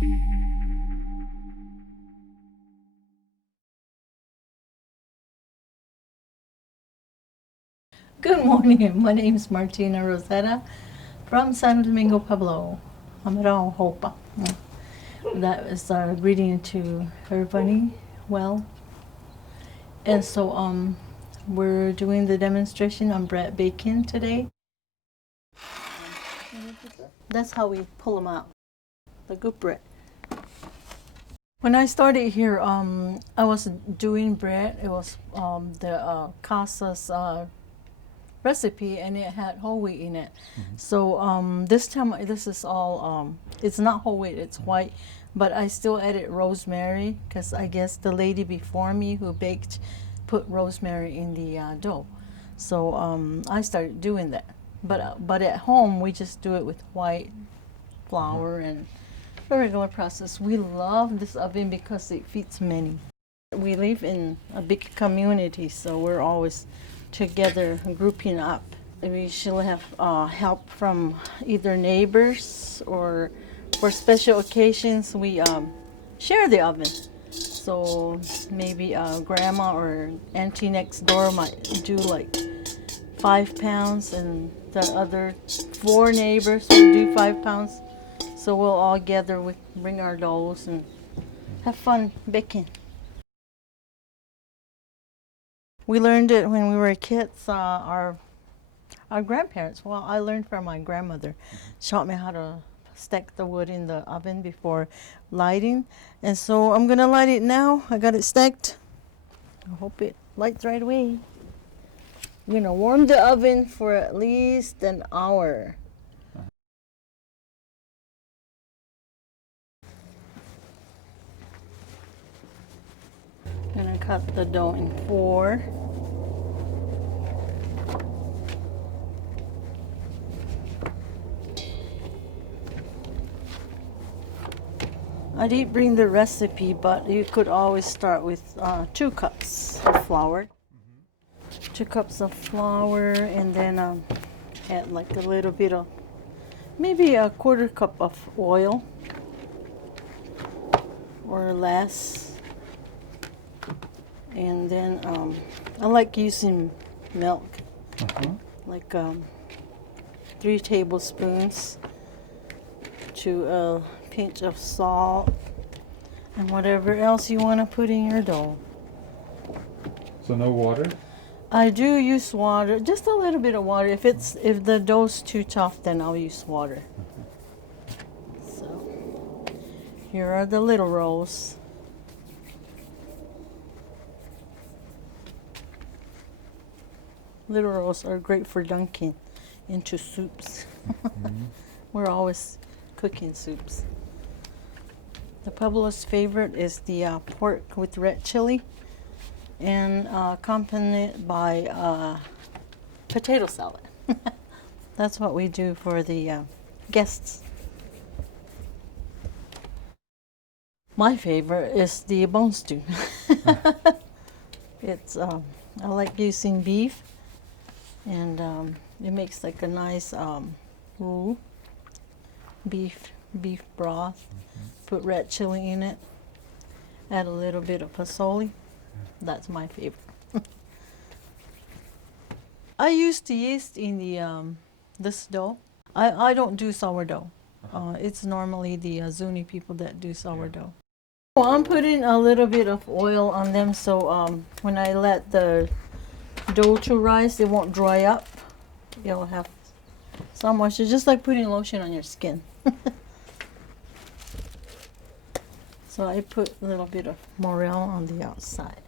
Good morning. My name is Martina Rosetta from Santo Domingo, Pueblo. Amarao Hopa. That is our greeting to everybody. Well, and so we're doing the demonstration on bread baking today. That's how we pull them out, the good bread. When I started here, I was doing bread. It was the Casa's recipe, and it had whole wheat in it. So this time, this is all, it's not whole wheat, it's white, but I still added rosemary because I guess the lady before me who baked put rosemary in the dough. So I started doing that. But at home, we just do it with white flour and the regular process. We love this oven because it feeds many. We live in a big community, so we're always together, grouping up. We usually have help from either neighbors, or for special occasions we share the oven. So maybe grandma or auntie next door might do like 5 pounds, and the other 4 neighbors will do 5 pounds. So we'll all gather, we bring our doughs and have fun baking. We learned it when we were kids. Our grandparents, well, I learned from my grandmother. She taught me how to stack the wood in the oven before lighting. And so I'm gonna light it now. I got it stacked. I hope it lights right away. I'm gonna warm the oven for at least an hour. I'm gonna cut the dough in 4. I didn't bring the recipe, but you could always start with 2 cups of flour. 2 cups of flour, and then add like a little bit of, maybe a 1/4 cup of oil or less. And then I like using milk, like 3 tablespoons to a pinch of salt, and whatever else you want to put in your dough. So no water? I do use water, just a little bit of water. If the dough's too tough, then I'll use water. So here are the little rolls. Little rolls are great for dunking into soups. We're always cooking soups. The Pueblo's favorite is the pork with red chili, and accompanied by potato salad. That's what we do for the guests. My favorite is the bone stew. It's I like using beef, and it makes like a nice roux, beef broth. Put red chili in it. Add a little bit of pasoli. That's my favorite. I use the yeast in the this dough. I don't do sourdough. It's normally the Zuni people that do sourdough. Well, I'm putting a little bit of oil on them, so when I let the dough to rise, it won't dry up. You'll have some moisture, just like putting lotion on your skin. So I put a little bit of morel on the outside.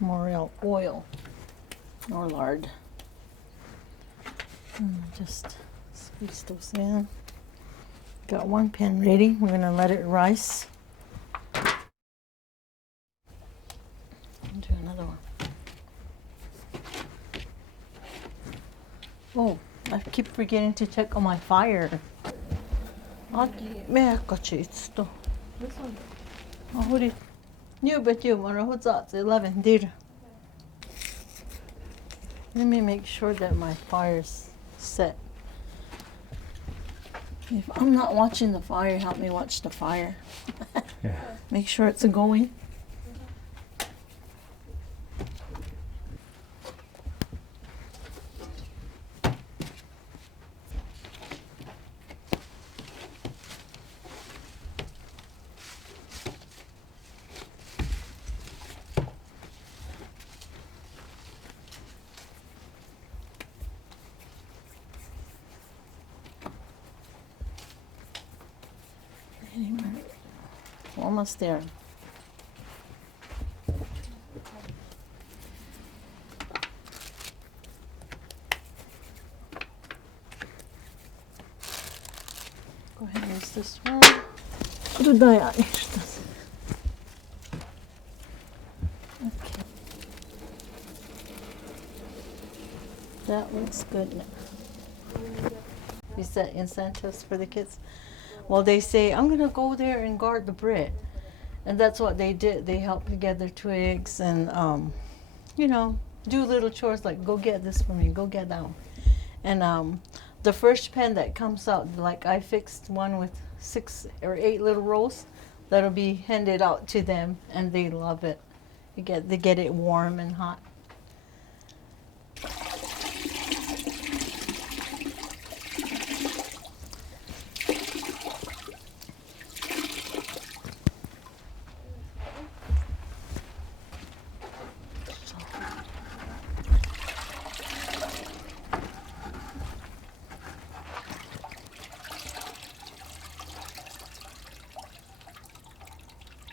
Morel oil or lard. Just squeeze those in. Got one pan ready. We're gonna let it rise. Do another one. Oh, I keep forgetting to check on my fire. This one. Oh, let me make sure that my fire's set. If I'm not watching the fire, help me watch the fire. Yeah. Make sure it's going. Almost there. Go ahead and use this one. Tutaj, a jeszcze. Okay. That looks good now. You set incentives for the kids? Well, they say, I'm going to go there and guard the bread. And that's what they did. They helped to gather twigs and, you know, do little chores like go get this for me, go get that one. And the first pen that comes out, like I fixed one with 6 or 8 little rolls, that'll be handed out to them, and they love it. They get it warm and hot.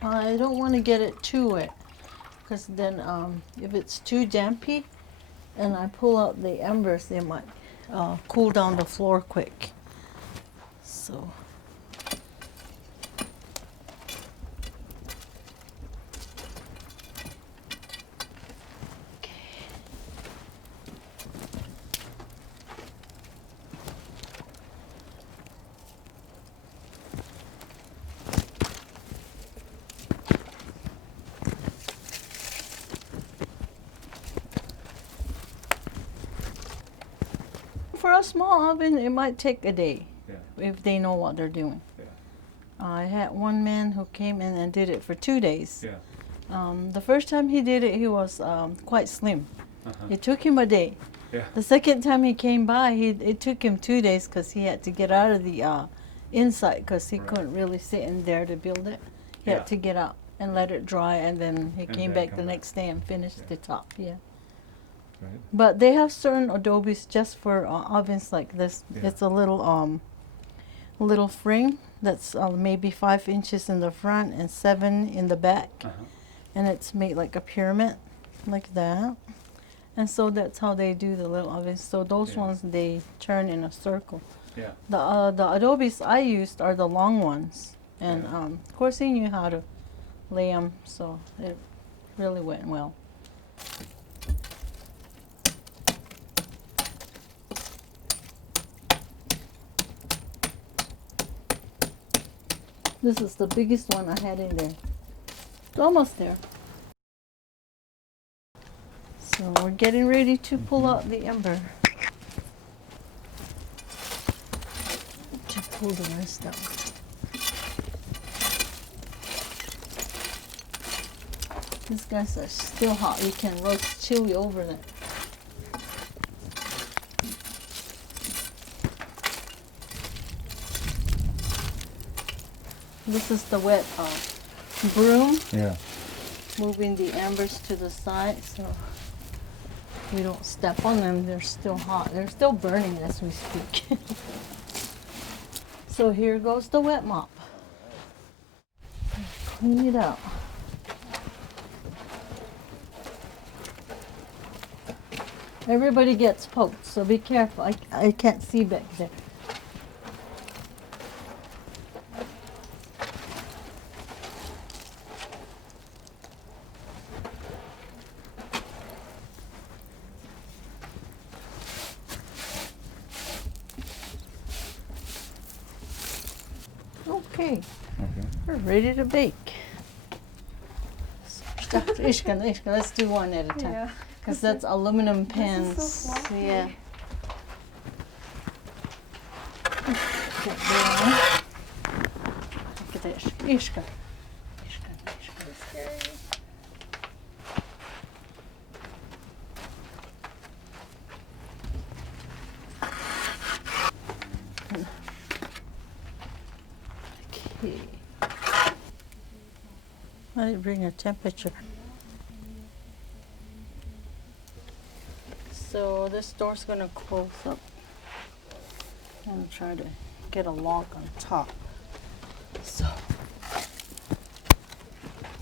I don't want to get it too wet, because then if it's too dampy and I pull out the embers, they might cool down the floor quick. So. For a small oven, it might take a day, Yeah. if they know what they're doing. Yeah. I had one man who came in and did it for 2 days. Yeah. The first time he did it, he was quite slim. Uh-huh. It took him a day. Yeah. The second time he came by, it took him 2 days because he had to get out of the inside because he Right. couldn't really sit in there to build it. He Yeah. had to get out and let it dry, and then he And came then back come the back. next day and finished Yeah. the top. Yeah. Right. But they have certain adobes just for ovens like this. Yeah. It's a little frame that's maybe 5 inches in the front and 7 in the back, Uh-huh. and it's made like a pyramid, like that. And so that's how they do the little ovens. So those Yeah. ones they turn in a circle. Yeah. The adobes I used are the long ones, and Yeah. of course he knew how to lay them, so it really went well. This is the biggest one I had in there. It's almost there. So we're getting ready to pull out the ember. To pull the rest out. These guys are still hot. You can roast chili over them. This is the wet broom, Yeah. moving the embers to the side so we don't step on them. They're still hot. They're still burning as we speak. So here goes the wet mop. Clean it out. Everybody gets poked, so be careful. I can't see back there. Okay, Okay. we're ready to bake. Ishka, let's do one at a time. Yeah. Because that's aluminum This pans. is so fluffy. Yeah. get there. Look at this. Ishka. Ishka is scary. Okay. I bring a temperature. So this door's gonna close up. I'm gonna try to get a lock on top. So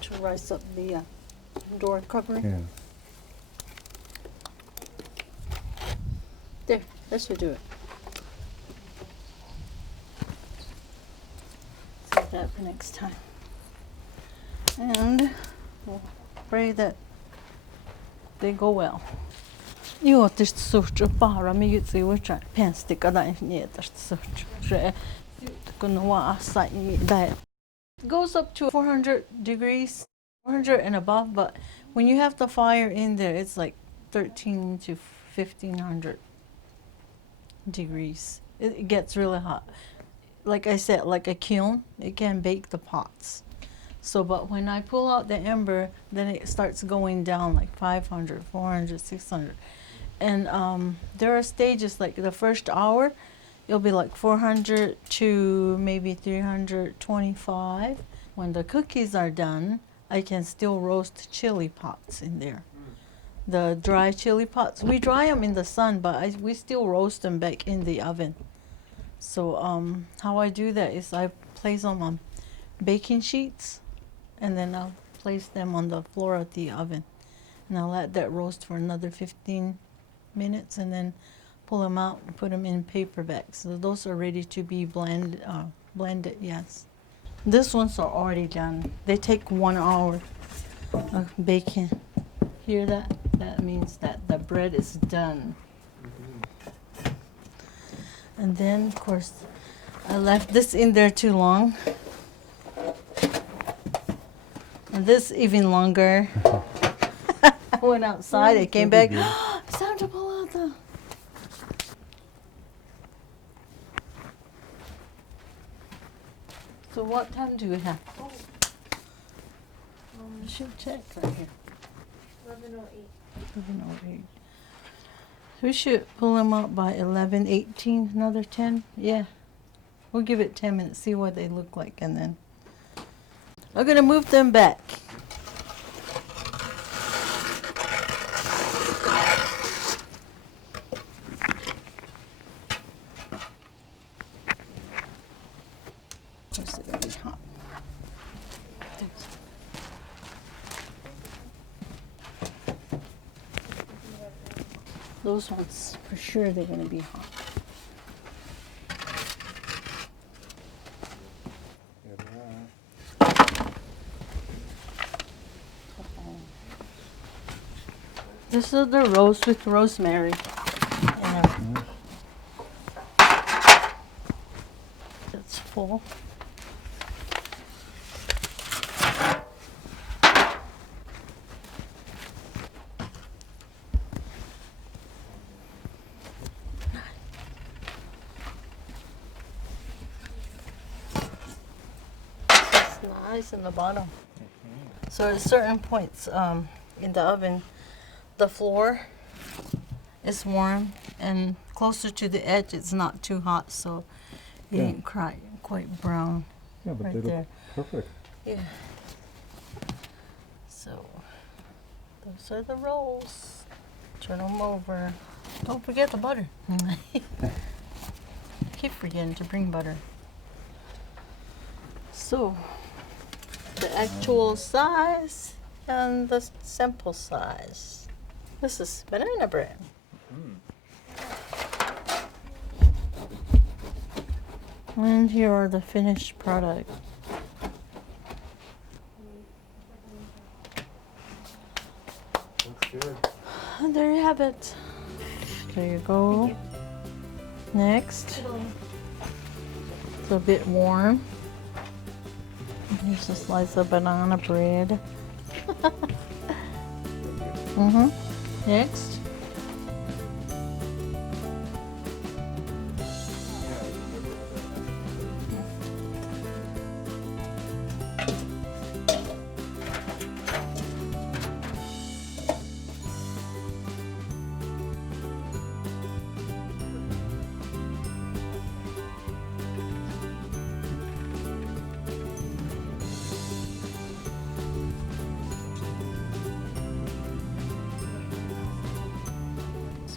to rise up the door covering. Yeah. There, that should do it. Save that for next time. And we'll pray that they go well. Ytterst stort och bara med ljusgjorda pennstickar där nederst stort. Så det kunde vara där. It goes up to 400 degrees, 400 and above, but when you have the fire in there, it's like 13 to 1500 degrees. It gets really hot. Like I said, like a kiln, it can bake the pots. So, but when I pull out the ember, then it starts going down like 500, 400, 600. And there are stages, like the first hour, it'll be like 400 to maybe 325. When the cookies are done, I can still roast chili pots in there. The dry chili pots, we dry them in the sun, but we still roast them back in the oven. So how I do that is I place them on baking sheets, and then I'll place them on the floor of the oven. And I'll let that roast for another 15 minutes, and then pull them out and put them in paper bags. So those are ready to be blended, yes. These ones are already done. They take 1 hour of baking. Hear that? That means that the bread is done. And then, of course, I left this in there too long. And this even longer. I went outside, I came back. It's time to pull out the... So what time do we have? I should check right here. 11:08. 11:08. We should pull them out by 11:18, another 10. Yeah. We'll give it 10 minutes, see what they look like, and then I'm gonna move them back. Of course, it'll be hot. Those ones, for sure, they're gonna be hot. This is the roast with rosemary. And it's full. It's nice in the bottom. So at certain points in the oven, the floor is warm, and closer to the edge it's not too hot, so it Yeah. ain't quite brown. Yeah, but Right they look there. perfect. Yeah. So those are the rolls. Turn them over. Don't forget the butter. Keep forgetting to bring butter. So the actual size and the sample size. This is banana bread. And here are the finished product. Looks good. And there you have it. There you go. Next, it's a bit warm. Here's a slice of banana bread. Next.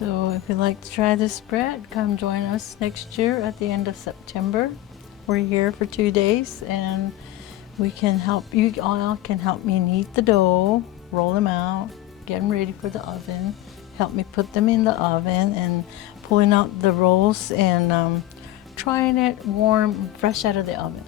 So if you'd like to try this bread, come join us next year at the end of September. We're here for 2 days, and we can help you all can help me knead the dough, roll them out, get them ready for the oven, help me put them in the oven, and pulling out the rolls and trying it warm, fresh out of the oven.